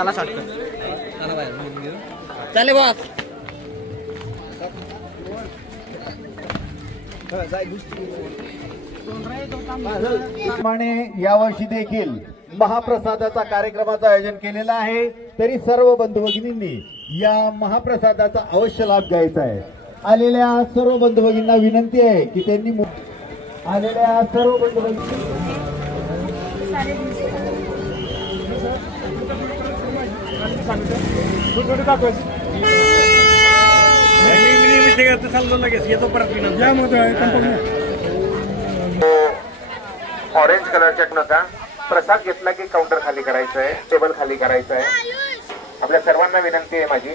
चला शॉर्टकट चला बाहेर चले बॉस यावर्षी देखील महाप्रसादाचा कार्यक्रमाचं आयोजन केलेलं आहे। तरी सर्व बंधू भगिनींनी या महाप्रसादाचा अवश्य लाभ घ्यायचा आहे। आलेल्या सर्व बंधू भगिनींना विनंती आहे की त्यांनी आलेल्या सर्व बंधू भगिनी ऑरेंज कलरच्या नका प्रसाद घेतला की काउंटर खाली करायचं आहे, टेबल खाली करायचं आहे। आपल्या सर्वांना विनंती आहे माझी,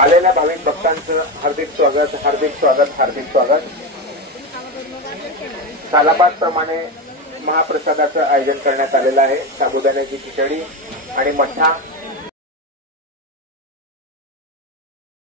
आलेल्या भाविक भक्तांचं हार्दिक स्वागत हार्दिक स्वागत हार्दिक स्वागत। सालाबाद प्रमाणे महाप्रसादाचं आयोजन करण्यात आलेलं आहे। साबुदाण्याची खिचडी आणि मठ्ठा